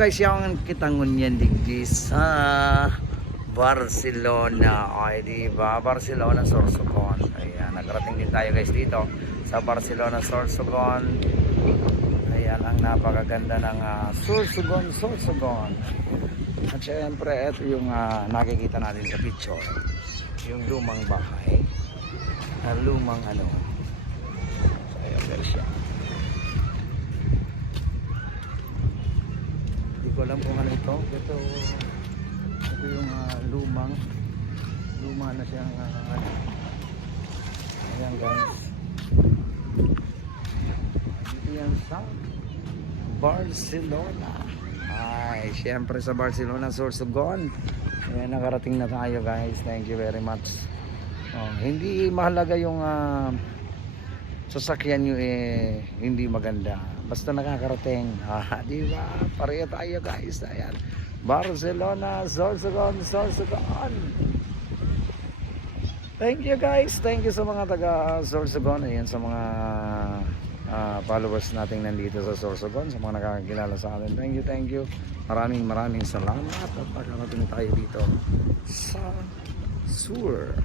guys yung kitangon yan digdi sa Barcelona. Ay diba, Barcelona Sorsogon. Ayan, nagarating din tayo guys dito sa Barcelona Sorsogon. Ayan ang napakaganda ng Sorsogon. At syempre ito yung nakikita natin sa picture, yung lumang bahay na lumang so ayan siya. Hindi ko alam kung ano ito yung luma na siyang ayan guys, dito yan sa Barcelona. Ay, syempre sa Barcelona Sorsogon. Ayan, nakarating na tayo guys. Thank you very much. Hindi mahalaga yung sasakyan nyo hindi maganda, basta nakakarating. Di ba? Pareho tayo guys. Ayan, Barcelona Sorsogon. Thank you guys. Thank you sa mga taga Sorsogon. Ayan, sa mga followers nating nandito sa Sorsogon, sa mga nakakakilala sa atin. Thank you. Maraming salamat at nakarating tayo dito sa Sur.